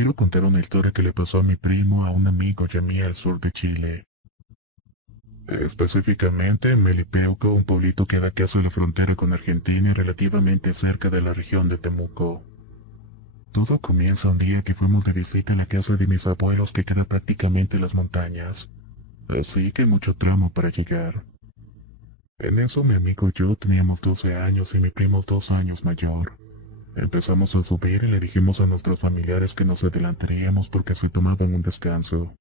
quiero contar una historia que le pasó a mi primo, a un amigo y a mí al sur de Chile. Específicamente en Melipeuco, un pueblito que da casi la frontera con Argentina y relativamente cerca de la región de Temuco. Todo comienza un día que fuimos de visita a la casa de mis abuelos que queda prácticamente en las montañas, así que mucho tramo para llegar. En eso mi amigo y yo teníamos 12 años y mi primo 2 años mayor. Empezamos a subir y le dijimos a nuestros familiares que nos adelantaríamos porque se tomaban un descanso.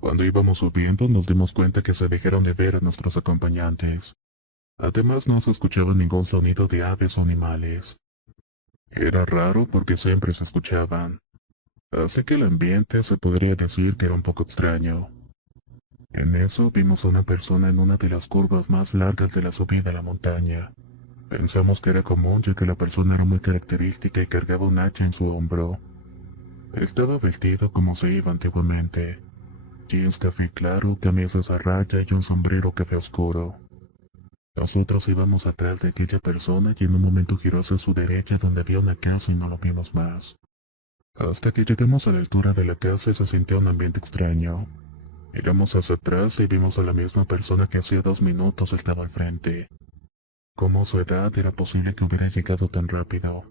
Cuando íbamos subiendo nos dimos cuenta que se dejaron de ver a nuestros acompañantes. Además no se escuchaba ningún sonido de aves o animales. Era raro porque siempre se escuchaban. Así que el ambiente se podría decir que era un poco extraño. En eso vimos a una persona en una de las curvas más largas de la subida a la montaña. Pensamos que era común ya que la persona era muy característica y cargaba un hacha en su hombro. Estaba vestido como se iba antiguamente. Jeans café claro, camisas a raya y un sombrero café oscuro. Nosotros íbamos atrás de aquella persona y en un momento giró hacia su derecha donde había una casa y no lo vimos más. Hasta que llegamos a la altura de la casa y se sintió un ambiente extraño. Miramos hacia atrás y vimos a la misma persona que hacía 2 minutos estaba al frente. ¿Cómo su edad era posible que hubiera llegado tan rápido?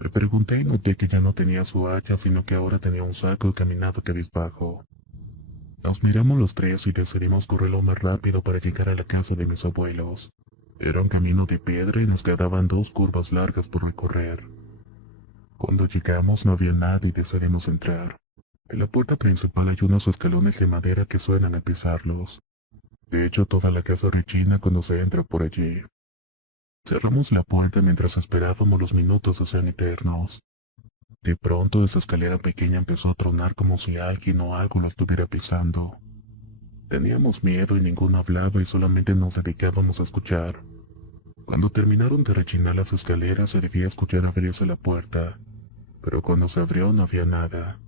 Le pregunté y noté que ya no tenía su hacha sino que ahora tenía un saco y caminaba cabizbajo. Nos miramos los tres y decidimos correr lo más rápido para llegar a la casa de mis abuelos. Era un camino de piedra y nos quedaban 2 curvas largas por recorrer. Cuando llegamos no había nada y decidimos entrar. En la puerta principal hay unos escalones de madera que suenan al pisarlos. De hecho, toda la casa rechina cuando se entra por allí. Cerramos la puerta mientras esperábamos los minutos sean eternos. De pronto esa escalera pequeña empezó a tronar como si alguien o algo lo estuviera pisando. Teníamos miedo y ninguno hablaba y solamente nos dedicábamos a escuchar. Cuando terminaron de rechinar las escaleras se debía escuchar abrirse la puerta, pero cuando se abrió no había nada.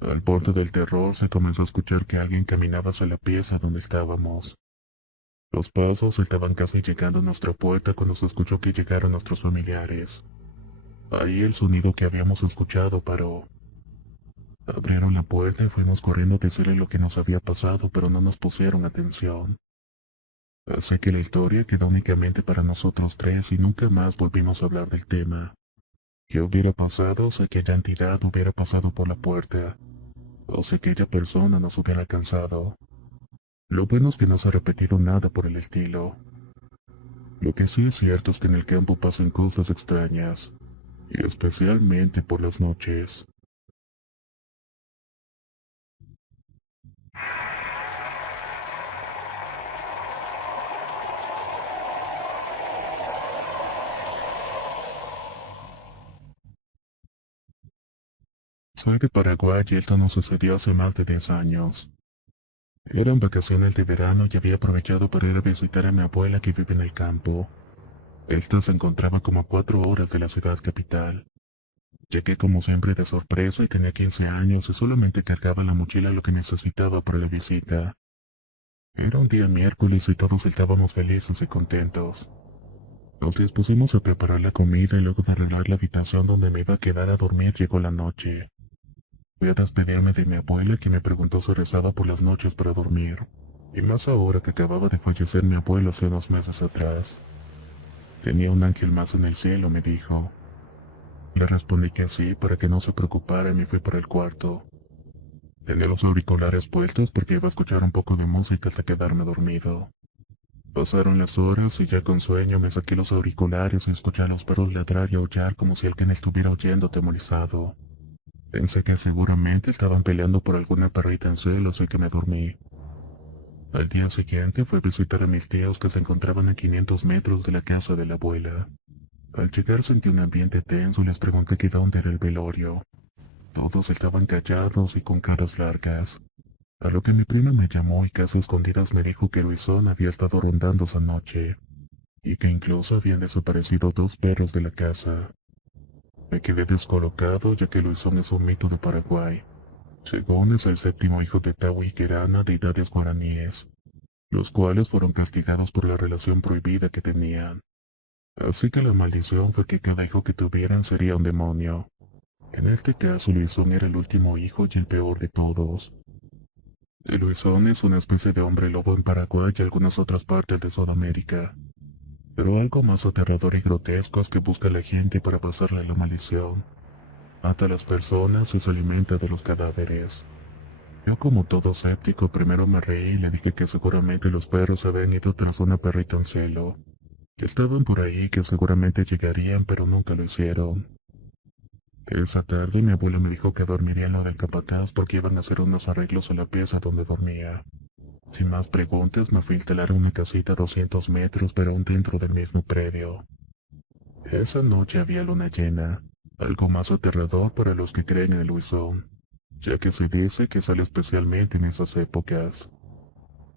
Al borde del terror se comenzó a escuchar que alguien caminaba hacia la pieza donde estábamos. Los pasos estaban casi llegando a nuestra puerta cuando se escuchó que llegaron nuestros familiares. Ahí el sonido que habíamos escuchado paró. Abrieron la puerta y fuimos corriendo a decirle lo que nos había pasado, pero no nos pusieron atención. Así que la historia quedó únicamente para nosotros tres y nunca más volvimos a hablar del tema. ¿Qué hubiera pasado si aquella entidad hubiera pasado por la puerta? O si aquella persona nos hubiera alcanzado. Lo bueno es que no se ha repetido nada por el estilo. Lo que sí es cierto es que en el campo pasan cosas extrañas, y especialmente por las noches. Soy de Paraguay y esto nos sucedió hace más de 10 años. Eran vacaciones de verano y había aprovechado para ir a visitar a mi abuela que vive en el campo. Esta se encontraba como a 4 horas de la ciudad capital. Llegué como siempre de sorpresa y tenía 15 años y solamente cargaba en la mochila lo que necesitaba para la visita. Era un día miércoles y todos estábamos felices y contentos. Nos dispusimos a preparar la comida y luego de arreglar la habitación donde me iba a quedar a dormir llegó la noche. Fui a despedirme de mi abuela que me preguntó si rezaba por las noches para dormir, y más ahora que acababa de fallecer mi abuelo hace 2 meses atrás. Tenía un ángel más en el cielo, me dijo. Le respondí que sí para que no se preocupara y me fui para el cuarto. Tenía los auriculares puestos porque iba a escuchar un poco de música hasta quedarme dormido. Pasaron las horas y ya con sueño me saqué los auriculares y escuché a los perros ladrar y aullar como si alguien estuviera oyendo atemorizado. Pensé que seguramente estaban peleando por alguna perrita en celos y que me dormí. Al día siguiente fui a visitar a mis tíos que se encontraban a 500 metros de la casa de la abuela. Al llegar sentí un ambiente tenso y les pregunté que dónde era el velorio. Todos estaban callados y con caras largas. A lo que mi prima me llamó y casi a escondidas me dijo que Luisón había estado rondando esa noche, y que incluso habían desaparecido 2 perros de la casa. Me quedé descolocado ya que Luisón es un mito de Paraguay. Según es el 7.º hijo de Tawi y Querana, deidades guaraníes, los cuales fueron castigados por la relación prohibida que tenían. Así que la maldición fue que cada hijo que tuvieran sería un demonio. En este caso, Luisón era el último hijo y el peor de todos. El Luisón es una especie de hombre lobo en Paraguay y algunas otras partes de Sudamérica. Pero algo más aterrador y grotesco es que busca a la gente para pasarle la maldición. Mata a las personas y se alimenta de los cadáveres. Yo, como todo escéptico, primero me reí y le dije que seguramente los perros habían ido tras una perrita en celo. Que estaban por ahí, que seguramente llegarían, pero nunca lo hicieron. Esa tarde mi abuela me dijo que dormiría en lo del capataz porque iban a hacer unos arreglos a la pieza donde dormía. Sin más preguntas me fui a instalar en una casita a 200 metros, pero aún dentro del mismo predio. Esa noche había luna llena, algo más aterrador para los que creen en el Luisón, ya que se dice que sale especialmente en esas épocas.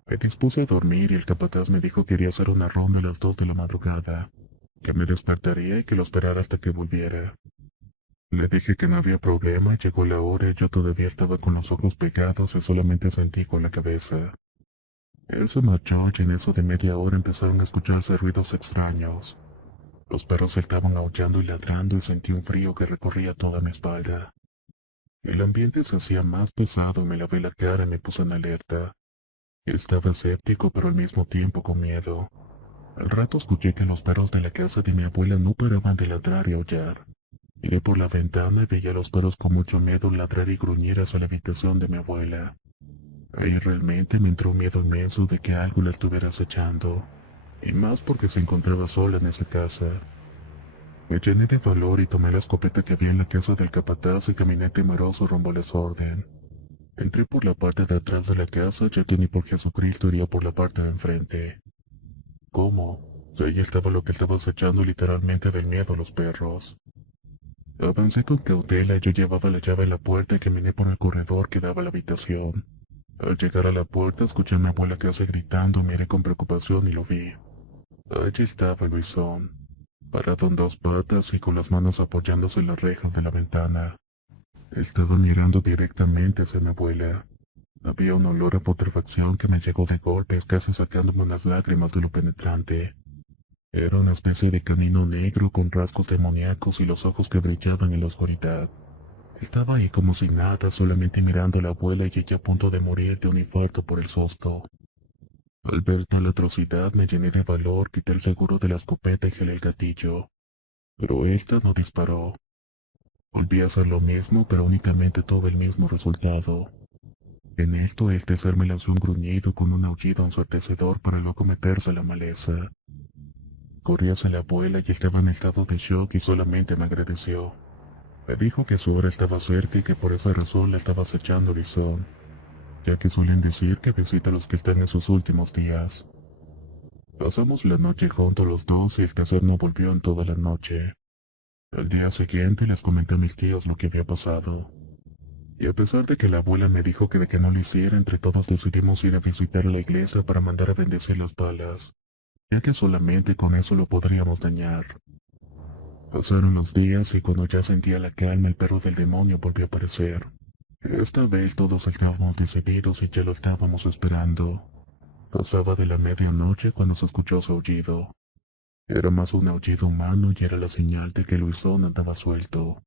Me dispuse a dormir y el capataz me dijo que quería hacer una ronda a las 2 de la madrugada, que me despertaría y que lo esperara hasta que volviera. Le dije que no había problema, llegó la hora y yo todavía estaba con los ojos pegados y solamente sentí con la cabeza. Él se marchó y en eso de media hora empezaron a escucharse ruidos extraños. Los perros estaban aullando y ladrando y sentí un frío que recorría toda mi espalda. El ambiente se hacía más pesado y me lavé la cara y me puse en alerta. Estaba escéptico pero al mismo tiempo con miedo. Al rato escuché que los perros de la casa de mi abuela no paraban de ladrar y aullar. Miré por la ventana y veía a los perros con mucho miedo ladrar y gruñir hacia la habitación de mi abuela. Ahí realmente me entró un miedo inmenso de que algo la estuviera acechando, y más porque se encontraba sola en esa casa. Me llené de valor y tomé la escopeta que había en la casa del capataz y caminé temeroso rumbo al desorden. Entré por la parte de atrás de la casa, ya que ni por Jesucristo iría por la parte de enfrente. ¿Cómo? Ahí estaba lo que estaba acechando literalmente del miedo a los perros. Avancé con cautela y yo llevaba la llave en la puerta y caminé por el corredor que daba a la habitación. Al llegar a la puerta escuché a mi abuela casi gritando, miré con preocupación y lo vi. Allí estaba Luisón, parado en dos patas y con las manos apoyándose en las rejas de la ventana. Estaba mirando directamente hacia mi abuela. Había un olor a putrefacción que me llegó de golpes, casi sacándome unas lágrimas de lo penetrante. Era una especie de canino negro con rasgos demoníacos y los ojos que brillaban en la oscuridad. Estaba ahí como si nada, solamente mirando a la abuela y ella a punto de morir de un infarto por el susto. Al ver tal atrocidad me llené de valor, quité el seguro de la escopeta y jalé el gatillo. Pero esta no disparó. Volví a hacer lo mismo, pero únicamente tuve el mismo resultado. En esto este ser me lanzó un gruñido con un aullido ensordecedor para luego meterse a la maleza. Corrí hacia la abuela y estaba en estado de shock y solamente me agradeció. Me dijo que su hora estaba cerca y que por esa razón la estaba acechando Horizon, ya que suelen decir que visita a los que están en sus últimos días. Pasamos la noche juntos los dos y el tercer no volvió en toda la noche. Al día siguiente les comenté a mis tíos lo que había pasado. Y a pesar de que la abuela me dijo que de que no lo hiciera, entre todos decidimos ir a visitar la iglesia para mandar a bendecir las balas, ya que solamente con eso lo podríamos dañar. Pasaron los días y cuando ya sentía la calma el perro del demonio volvió a aparecer. Esta vez todos estábamos decididos y ya lo estábamos esperando. Pasaba de la medianoche cuando se escuchó su aullido. Era más un aullido humano y era la señal de que Luisón andaba suelto.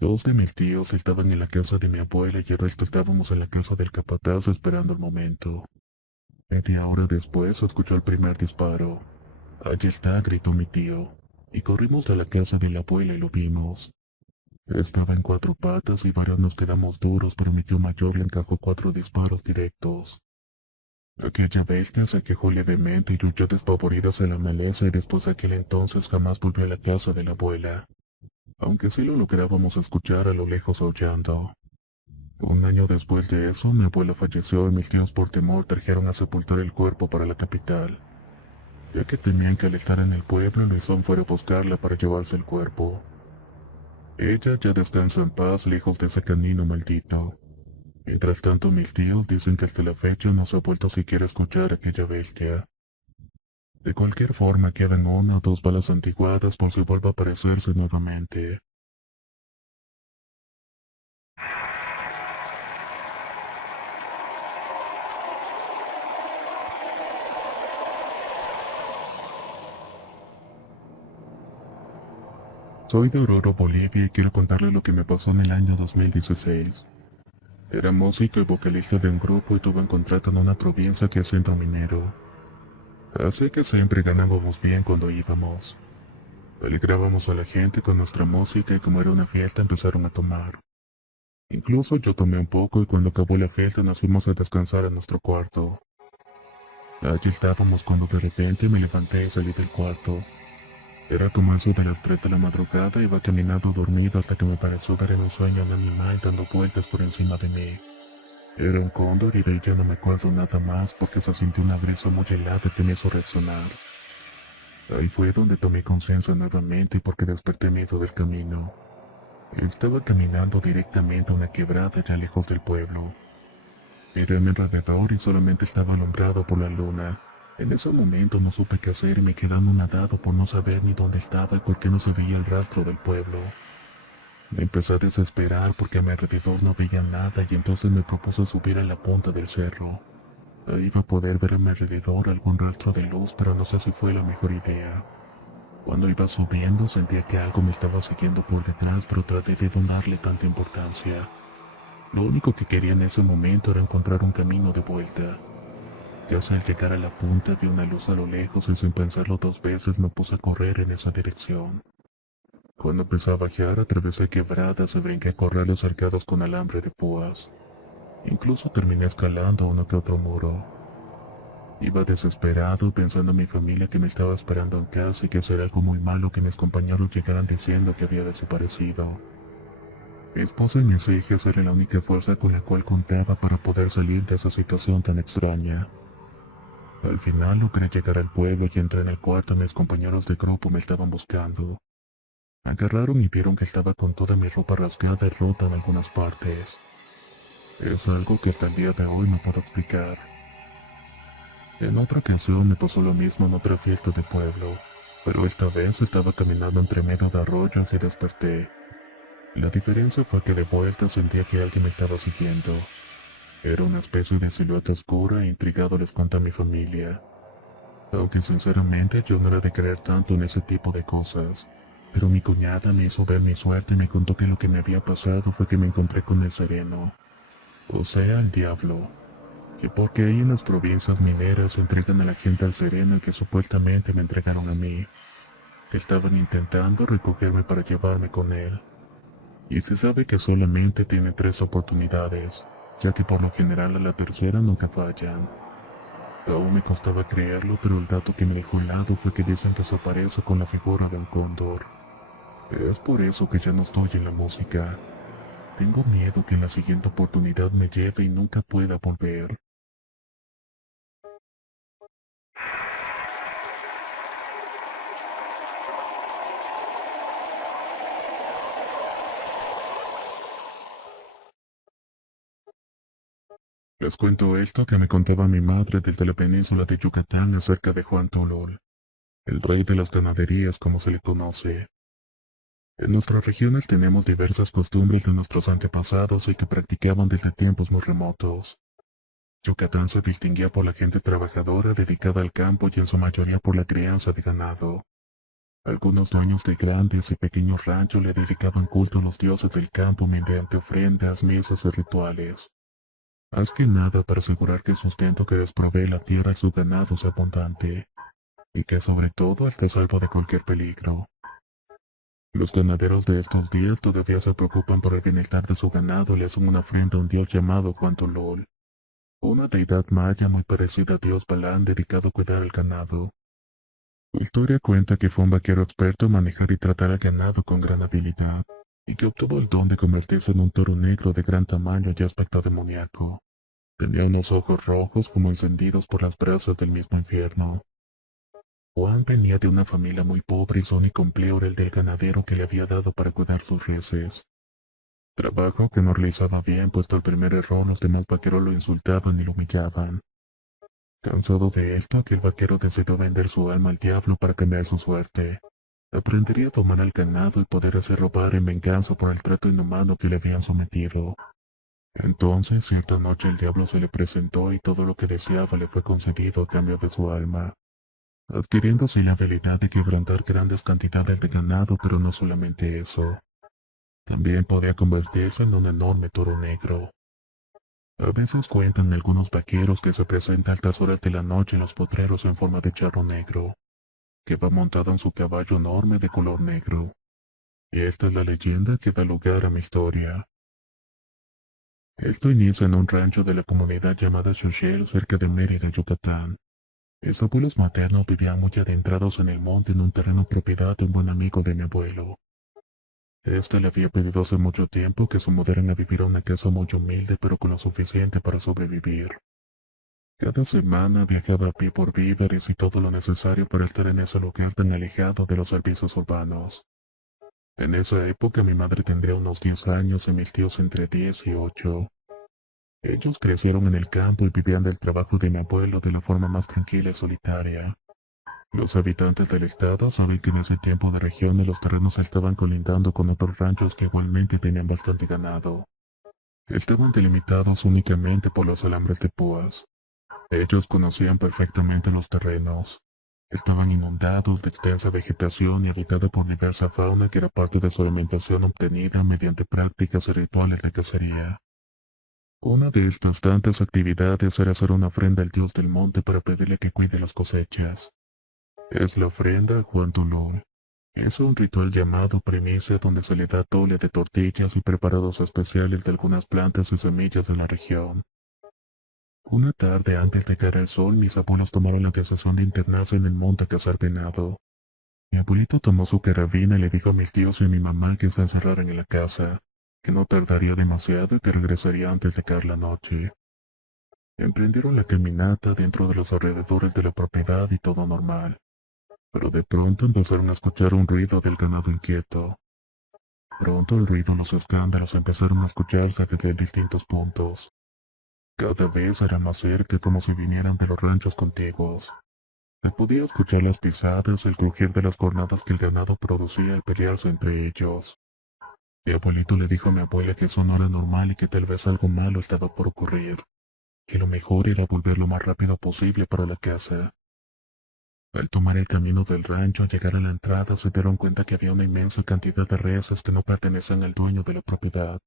Dos de mis tíos estaban en la casa de mi abuela y el resto estábamos en la casa del capataz esperando el momento. Media hora después se escuchó el primer disparo. Allí está, gritó mi tío, y corrimos a la casa de la abuela y lo vimos. Estaba en cuatro patas y varios nos quedamos duros, pero mi tío mayor le encajó 4 disparos directos. Aquella bestia se quejó levemente y huyó despavorida hacia la maleza y después de aquel entonces jamás volvió a la casa de la abuela, aunque sí lo lográbamos escuchar a lo lejos aullando. Un año después de eso, mi abuela falleció y mis tíos por temor trajeron a sepultar el cuerpo para la capital, ya que temían que al estar en el pueblo Luisón fuera a buscarla para llevarse el cuerpo. Ella ya descansa en paz lejos de ese canino maldito. Mientras tanto, mis tíos dicen que hasta la fecha no se ha vuelto siquiera a escuchar a aquella bestia. De cualquier forma, quedan una o dos balas antiguadas por si vuelve a aparecerse nuevamente. Soy de Oruro, Bolivia y quiero contarle lo que me pasó en el año 2016. Era músico y vocalista de un grupo y tuve un contrato en una provincia que es centro minero. Así que siempre ganábamos bien cuando íbamos. Alegrábamos a la gente con nuestra música y como era una fiesta empezaron a tomar. Incluso yo tomé un poco y cuando acabó la fiesta nos fuimos a descansar a nuestro cuarto. Allí estábamos cuando de repente me levanté y salí del cuarto. Era como eso de las 3 de la madrugada, iba caminando dormido hasta que me pareció ver en un sueño un animal dando vueltas por encima de mí. Era un cóndor y de ahí ya no me acuerdo nada más porque se sintió una brisa muy helada que me hizo reaccionar. Ahí fue donde tomé conciencia nuevamente porque desperté miedo del camino. Estaba caminando directamente a una quebrada ya lejos del pueblo. Miré a mi alrededor y solamente estaba alumbrado por la luna. En ese momento no supe qué hacer y me quedé anonadado por no saber ni dónde estaba y por qué no se veía el rastro del pueblo. Me empecé a desesperar porque a mi alrededor no veía nada y entonces me propuse subir a la punta del cerro. Ahí iba a poder ver a mi alrededor algún rastro de luz, pero no sé si fue la mejor idea. Cuando iba subiendo sentía que algo me estaba siguiendo por detrás, pero traté de no darle tanta importancia. Lo único que quería en ese momento era encontrar un camino de vuelta. Casi al llegar a la punta vi una luz a lo lejos y sin pensarlo dos veces me puse a correr en esa dirección. Cuando empecé a bajar atravesé quebradas y brinqué corrales cercados con alambre de púas. Incluso terminé escalando uno que otro muro. Iba desesperado pensando en mi familia que me estaba esperando en casa y que sería algo muy malo que mis compañeros llegaran diciendo que había desaparecido. Mi esposa y mis hijas eran la única fuerza con la cual contaba para poder salir de esa situación tan extraña. Al final logré llegar al pueblo y entré en el cuarto y mis compañeros de grupo me estaban buscando. Agarraron y vieron que estaba con toda mi ropa rasgada y rota en algunas partes. Es algo que hasta el día de hoy no puedo explicar. En otra ocasión me pasó lo mismo en otra fiesta de pueblo, pero esta vez estaba caminando entre medio de arroyos y desperté. La diferencia fue que de vuelta sentía que alguien me estaba siguiendo. Era una especie de silueta oscura e intrigado les conté a mi familia. Aunque sinceramente yo no era de creer tanto en ese tipo de cosas, pero mi cuñada me hizo ver mi suerte y me contó que lo que me había pasado fue que me encontré con el sereno, o sea, el diablo. Y porque ahí en las provincias mineras entregan a la gente al sereno y que supuestamente me entregaron a mí, que estaban intentando recogerme para llevarme con él. Y se sabe que solamente tiene 3 oportunidades, ya que por lo general a la tercera nunca fallan. Aún me costaba creerlo, pero el dato que me dejó helado fue que dicen que se aparece con la figura de un cóndor. Es por eso que ya no estoy en la música. Tengo miedo que en la siguiente oportunidad me lleve y nunca pueda volver. Les cuento esto que me contaba mi madre desde la península de Yucatán acerca de Juan Tolol, el rey de las ganaderías como se le conoce. En nuestras regiones tenemos diversas costumbres de nuestros antepasados y que practicaban desde tiempos muy remotos. Yucatán se distinguía por la gente trabajadora dedicada al campo y en su mayoría por la crianza de ganado. Algunos dueños de grandes y pequeños ranchos le dedicaban culto a los dioses del campo mediante ofrendas, misas y rituales. Más que nada para asegurar que el sustento que les provee la tierra y su ganado sea abundante, y que sobre todo esté salvo de cualquier peligro. Los ganaderos de estos días todavía se preocupan por el bienestar de su ganado y le hacen una ofrenda a un dios llamado Juan Tolol, una deidad maya muy parecida a Dios Balán dedicado a cuidar al ganado. Su historia cuenta que fue un vaquero experto en manejar y tratar al ganado con gran habilidad, y que obtuvo el don de convertirse en un toro negro de gran tamaño y aspecto demoníaco. Tenía unos ojos rojos como encendidos por las brasas del mismo infierno. Juan venía de una familia muy pobre y su único empleo era el del ganadero que le había dado para cuidar sus reses. Trabajo que no realizaba bien, puesto al primer error los demás vaqueros lo insultaban y lo humillaban. Cansado de esto, aquel vaquero decidió vender su alma al diablo para cambiar su suerte. Aprendería a tomar al ganado y poder hacer robar en venganza por el trato inhumano que le habían sometido. Entonces, cierta noche el diablo se le presentó y todo lo que deseaba le fue concedido a cambio de su alma. adquiriéndose la habilidad de quebrantar grandes cantidades de ganado, pero no solamente eso. También podía convertirse en un enorme toro negro. A veces cuentan algunos vaqueros que se presenta a altas horas de la noche en los potreros en forma de charro negro, que va montado en su caballo enorme de color negro. Y esta es la leyenda que da lugar a mi historia. Esto inicia en un rancho de la comunidad llamada Xochitl, cerca de Mérida, Yucatán. Mis abuelos maternos vivían muy adentrados en el monte en un terreno propiedad de un buen amigo de mi abuelo. Este le había pedido hace mucho tiempo que se mudaran a vivir a una casa muy humilde pero con lo suficiente para sobrevivir. Cada semana viajaba a pie por víveres y todo lo necesario para estar en ese lugar tan alejado de los servicios urbanos. En esa época mi madre tendría unos 10 años y mis tíos entre 10 y 8. Ellos crecieron en el campo y vivían del trabajo de mi abuelo de la forma más tranquila y solitaria. Los habitantes del estado saben que en ese tiempo de regiones los terrenos estaban colindando con otros ranchos que igualmente tenían bastante ganado. Estaban delimitados únicamente por los alambres de púas. Ellos conocían perfectamente los terrenos. Estaban inundados de extensa vegetación y habitada por diversa fauna que era parte de su alimentación obtenida mediante prácticas y rituales de cacería. Una de estas tantas actividades era hacer una ofrenda al dios del monte para pedirle que cuide las cosechas. Es la ofrenda a Juan Tulul. Es un ritual llamado primicia donde se le da tole de tortillas y preparados especiales de algunas plantas y semillas de la región. Una tarde antes de caer el sol, mis abuelos tomaron la decisión de internarse en el monte a cazar venado. Mi abuelito tomó su carabina y le dijo a mis tíos y a mi mamá que se encerraran en la casa, que no tardaría demasiado y que regresaría antes de caer la noche. Emprendieron la caminata dentro de los alrededores de la propiedad y todo normal. Pero de pronto empezaron a escuchar un ruido del ganado inquieto. Pronto el ruido y los escándalos empezaron a escucharse desde distintos puntos. Cada vez era más cerca como si vinieran de los ranchos contiguos. Se podía escuchar las pisadas y el crujir de las cornadas que el ganado producía al pelearse entre ellos. Mi abuelito le dijo a mi abuela que eso no era normal y que tal vez algo malo estaba por ocurrir, que lo mejor era volver lo más rápido posible para la casa. Al tomar el camino del rancho, al llegar a la entrada, se dieron cuenta que había una inmensa cantidad de reses que no pertenecían al dueño de la propiedad.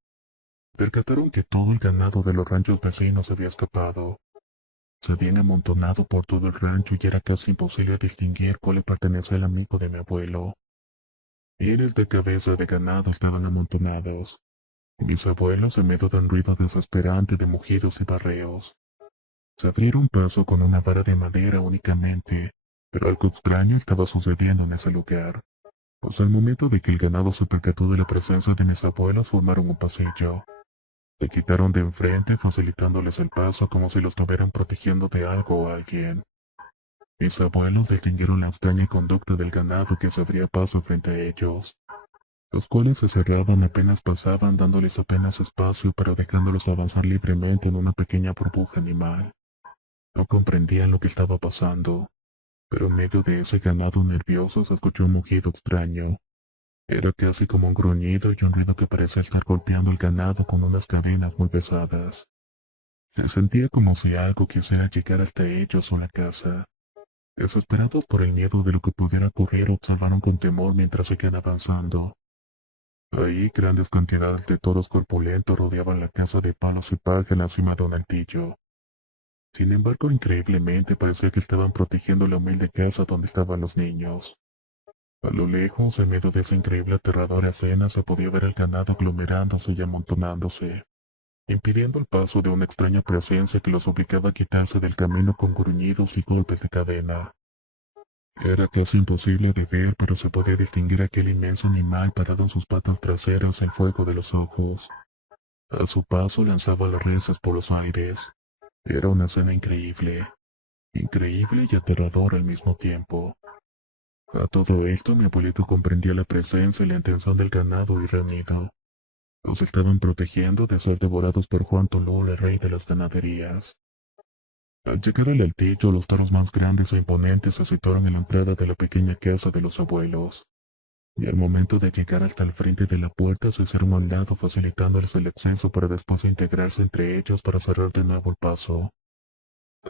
Percataron que todo el ganado de los ranchos vecinos había escapado. Se habían amontonado por todo el rancho y era casi imposible distinguir cuál le pertenecía al amigo de mi abuelo. Miles de cabezas de ganado estaban amontonados. Y mis abuelos, en medio de un ruido desesperante de mugidos y barreos, se abrieron paso con una vara de madera únicamente, pero algo extraño estaba sucediendo en ese lugar. Pues al momento de que el ganado se percató de la presencia de mis abuelos, formaron un pasillo. Se quitaron de enfrente, facilitándoles el paso como si los estuvieran protegiendo de algo o alguien. Mis abuelos distinguieron la extraña conducta del ganado que se abría paso frente a ellos, los cuales se cerraban apenas pasaban dándoles apenas espacio pero dejándolos avanzar libremente en una pequeña burbuja animal. No comprendían lo que estaba pasando, pero en medio de ese ganado nervioso se escuchó un mugido extraño. Era casi como un gruñido y un ruido que parecía estar golpeando el ganado con unas cadenas muy pesadas. Se sentía como si algo quisiera llegar hasta ellos o la casa. Desesperados por el miedo de lo que pudiera ocurrir, observaron con temor mientras seguían avanzando. Ahí grandes cantidades de toros corpulentos rodeaban la casa de palos y paja en la cima de un altillo. Sin embargo, increíblemente parecía que estaban protegiendo la humilde casa donde estaban los niños. A lo lejos, en medio de esa increíble aterradora escena, se podía ver el ganado aglomerándose y amontonándose, impidiendo el paso de una extraña presencia que los obligaba a quitarse del camino con gruñidos y golpes de cadena. Era casi imposible de ver, pero se podía distinguir aquel inmenso animal parado en sus patas traseras al fuego de los ojos. A su paso lanzaba las reses por los aires. Era una escena increíble, increíble y aterradora al mismo tiempo. A todo esto, mi abuelito comprendía la presencia y la intención del ganado y reunido. Los estaban protegiendo de ser devorados por Juan Tulul, el rey de las ganaderías. Al llegar al altillo, los toros más grandes e imponentes se situaron en la entrada de la pequeña casa de los abuelos. Y al momento de llegar hasta el frente de la puerta se hicieron a un lado facilitándoles el acceso para después integrarse entre ellos para cerrar de nuevo el paso.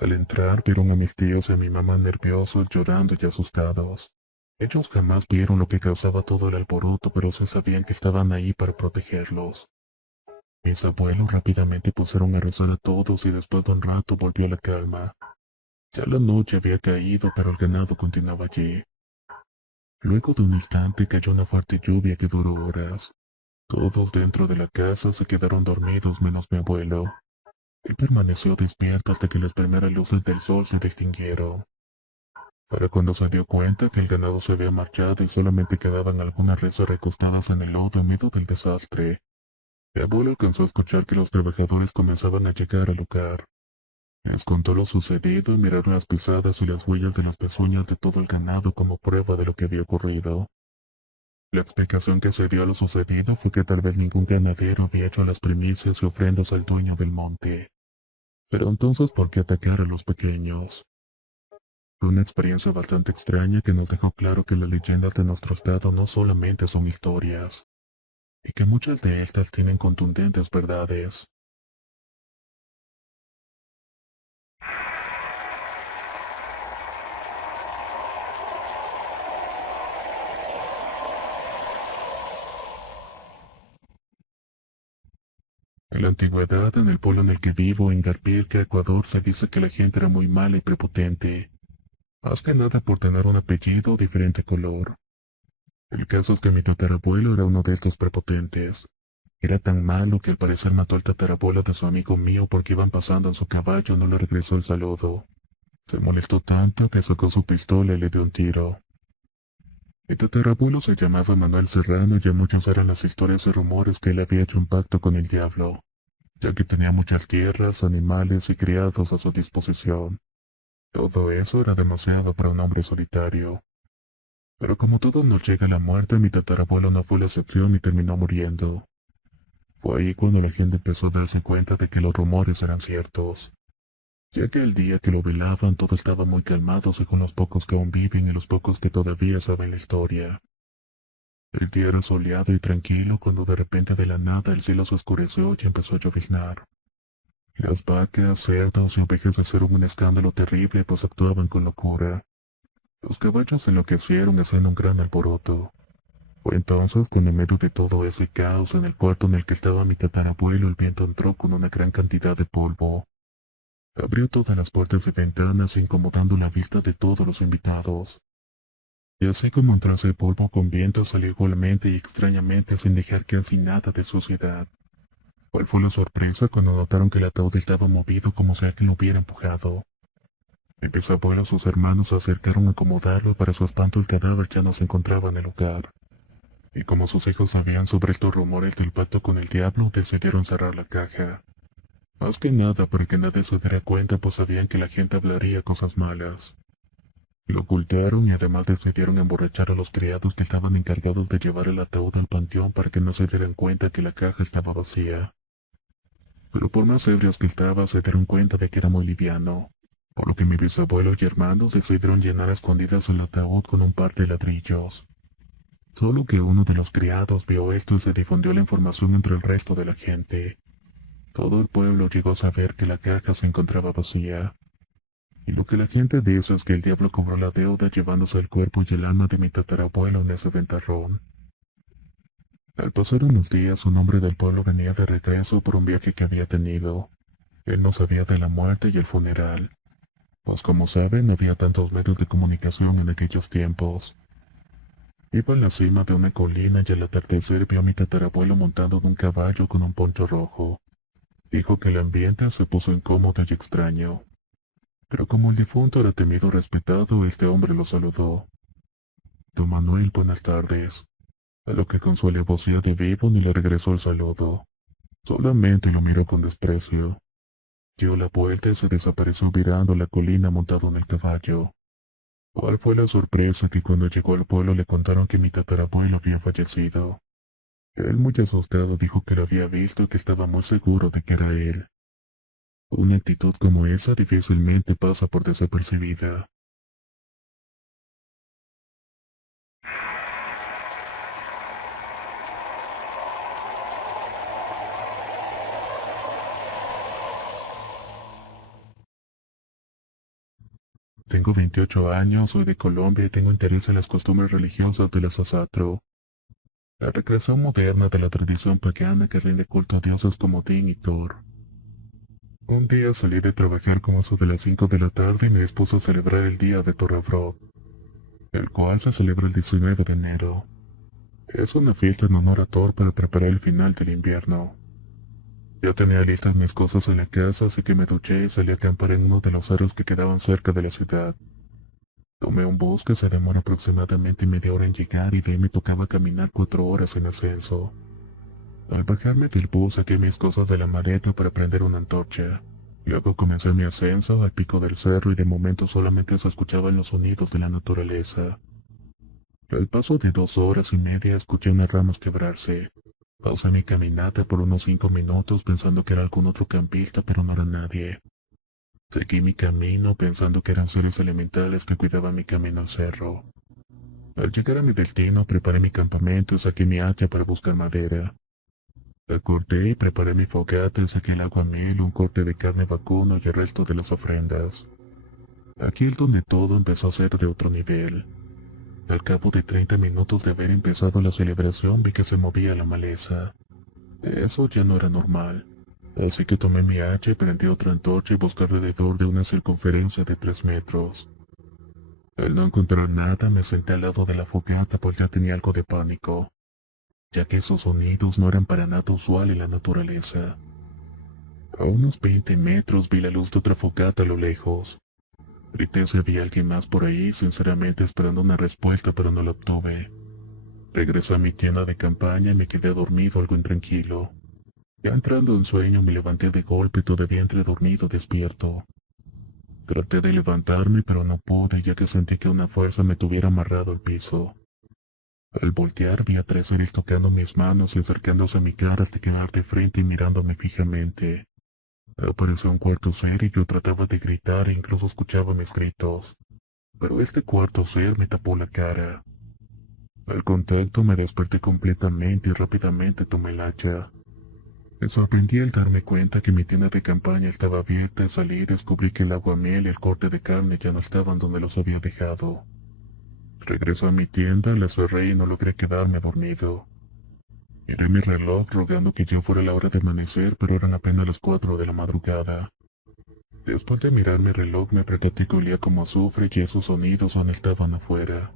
Al entrar vieron a mis tíos y a mi mamá nerviosos, llorando y asustados. Ellos jamás vieron lo que causaba todo el alboroto, pero se sabían que estaban ahí para protegerlos. Mis abuelos rápidamente pusieron a rezar a todos y después de un rato volvió la calma. Ya la noche había caído, pero el ganado continuaba allí. Luego de un instante cayó una fuerte lluvia que duró horas. Todos dentro de la casa se quedaron dormidos menos mi abuelo. Él permaneció despierto hasta que las primeras luces del sol se distinguieron. Para cuando se dio cuenta que el ganado se había marchado y solamente quedaban algunas reses recostadas en el lodo en medio del desastre, mi abuelo alcanzó a escuchar que los trabajadores comenzaban a llegar al lugar. Les contó lo sucedido y miraron las pisadas y las huellas de las pezuñas de todo el ganado como prueba de lo que había ocurrido. La explicación que se dio a lo sucedido fue que tal vez ningún ganadero había hecho las primicias y ofrendas al dueño del monte. Pero entonces, ¿por qué atacar a los pequeños? Fue una experiencia bastante extraña que nos dejó claro que las leyendas de nuestro estado no solamente son historias, y que muchas de estas tienen contundentes verdades. En la antigüedad, en el pueblo en el que vivo, en Garpilca, Ecuador, se dice que la gente era muy mala y prepotente, más que nada por tener un apellido o diferente color. El caso es que mi tatarabuelo era uno de estos prepotentes. Era tan malo que al parecer mató al tatarabuelo de su amigo mío porque iban pasando en su caballo y no le regresó el saludo. Se molestó tanto que sacó su pistola y le dio un tiro. Mi tatarabuelo se llamaba Manuel Serrano y muchas eran las historias y rumores que él había hecho un pacto con el diablo, ya que tenía muchas tierras, animales y criados a su disposición. Todo eso era demasiado para un hombre solitario. Pero como todo nos llega a la muerte, mi tatarabuelo no fue la excepción y terminó muriendo. Fue ahí cuando la gente empezó a darse cuenta de que los rumores eran ciertos, ya que el día que lo velaban todo estaba muy calmado según los pocos que aún viven y los pocos que todavía saben la historia. El día era soleado y tranquilo cuando de repente de la nada el cielo se oscureció y empezó a lloviznar. Las vacas, cerdos y ovejas hicieron un escándalo terrible pues actuaban con locura. Los caballos enloquecieron haciendo un gran alboroto. Fue entonces cuando en medio de todo ese caos en el cuarto en el que estaba mi tatarabuelo el viento entró con una gran cantidad de polvo. Abrió todas las puertas y ventanas incomodando la vista de todos los invitados. Y así como entró ese polvo con viento salió igualmente y extrañamente sin dejar casi nada de suciedad. ¿Cuál fue la sorpresa cuando notaron que el ataúd estaba movido como si alguien lo hubiera empujado? Mi bisabuelo y sus hermanos se acercaron a acomodarlo y para su espanto el cadáver ya no se encontraba en el lugar. Y como sus hijos sabían sobre estos rumores del pacto con el diablo, decidieron cerrar la caja. Más que nada para que nadie se diera cuenta pues sabían que la gente hablaría cosas malas. Lo ocultaron y además decidieron emborrachar a los criados que estaban encargados de llevar el ataúd al panteón para que no se dieran cuenta que la caja estaba vacía. Pero por más ebrios que estaba se dieron cuenta de que era muy liviano, por lo que mi bisabuelo y hermanos decidieron llenar a escondidas el ataúd con un par de ladrillos. Solo que uno de los criados vio esto y se difundió la información entre el resto de la gente. Todo el pueblo llegó a saber que la caja se encontraba vacía. Y lo que la gente dice es que el diablo cobró la deuda llevándose el cuerpo y el alma de mi tatarabuelo en ese ventarrón. Al pasar unos días, un hombre del pueblo venía de regreso por un viaje que había tenido. Él no sabía de la muerte y el funeral, pues como saben, no había tantos medios de comunicación en aquellos tiempos. Iba en la cima de una colina y al atardecer vio a mi tatarabuelo montado en un caballo con un poncho rojo. Dijo que el ambiente se puso incómodo y extraño. Pero como el difunto era temido y respetado, este hombre lo saludó. Don Manuel, buenas tardes. A lo que con su alevosía de vivo ni le regresó el saludo. Solamente lo miró con desprecio. Dio la vuelta y se desapareció virando la colina montado en el caballo. ¿Cuál fue la sorpresa que cuando llegó al pueblo le contaron que mi tatarabuelo había fallecido? Él muy asustado dijo que lo había visto y que estaba muy seguro de que era él. Una actitud como esa difícilmente pasa por desapercibida. Tengo 28 años, soy de Colombia y tengo interés en las costumbres religiosas de los Asatru. La recreación moderna de la tradición pagana que rinde culto a dioses como Din y Thor. Un día salí de trabajar como eso de las 5 de la tarde y me dispuso a celebrar el día de Thorrabrod, el cual se celebra el 19 de enero. Es una fiesta en honor a Thor para preparar el final del invierno. Ya tenía listas mis cosas en la casa, así que me duché y salí a acampar en uno de los cerros que quedaban cerca de la ciudad. Tomé un bus que se demora aproximadamente media hora en llegar y de ahí me tocaba caminar 4 horas en ascenso. Al bajarme del bus saqué mis cosas de la maleta para prender una antorcha. Luego comencé mi ascenso al pico del cerro y de momento solamente se escuchaban los sonidos de la naturaleza. Al paso de 2 horas y media escuché unas ramas quebrarse. Pausé mi caminata por unos 5 minutos pensando que era algún otro campista, pero no era nadie. Seguí mi camino pensando que eran seres elementales que cuidaban mi camino al cerro. Al llegar a mi destino preparé mi campamento y saqué mi hacha para buscar madera. La corté y preparé mi fogata y saqué el aguamiel, un corte de carne vacuno y el resto de las ofrendas. Aquí es donde todo empezó a ser de otro nivel. Al cabo de 30 minutos de haber empezado la celebración vi que se movía la maleza. Eso ya no era normal. Así que tomé mi hacha y prendí otra antorcha y busqué alrededor de una circunferencia de 3 metros. Al no encontrar nada me senté al lado de la fogata pues ya tenía algo de pánico, ya que esos sonidos no eran para nada usual en la naturaleza. A unos 20 metros vi la luz de otra fogata a lo lejos. Grité si había alguien más por ahí, sinceramente esperando una respuesta, pero no la obtuve. Regresé a mi tienda de campaña y me quedé dormido algo intranquilo. Ya entrando en sueño me levanté de golpe todavía entre dormido despierto. Traté de levantarme pero no pude ya que sentí que una fuerza me tuviera amarrado al piso. Al voltear vi a 3 seres tocando mis manos y acercándose a mi cara hasta quedar de frente y mirándome fijamente. Apareció un cuarto ser y yo trataba de gritar e incluso escuchaba mis gritos. Pero este cuarto ser me tapó la cara. Al contacto me desperté completamente y rápidamente tomé el hacha. Me sorprendí al darme cuenta que mi tienda de campaña estaba abierta y salí y descubrí que el aguamiel y el corte de carne ya no estaban donde los había dejado. Regresé a mi tienda, la cerré y no logré quedarme dormido. Miré mi reloj rogando que ya fuera la hora de amanecer, pero eran apenas las 4 de la madrugada. Después de mirar mi reloj me percaté que olía como azufre y esos sonidos aún estaban afuera.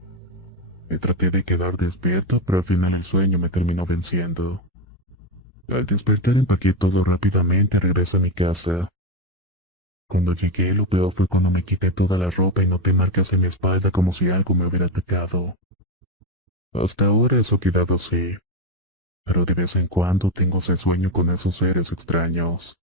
Me traté de quedar despierto, pero al final el sueño me terminó venciendo. Al despertar empaqué todo rápidamente y regresé a mi casa. Cuando llegué, lo peor fue cuando me quité toda la ropa y noté marcas en mi espalda como si algo me hubiera atacado. Hasta ahora eso ha quedado así, pero de vez en cuando tengo ese sueño con esos seres extraños.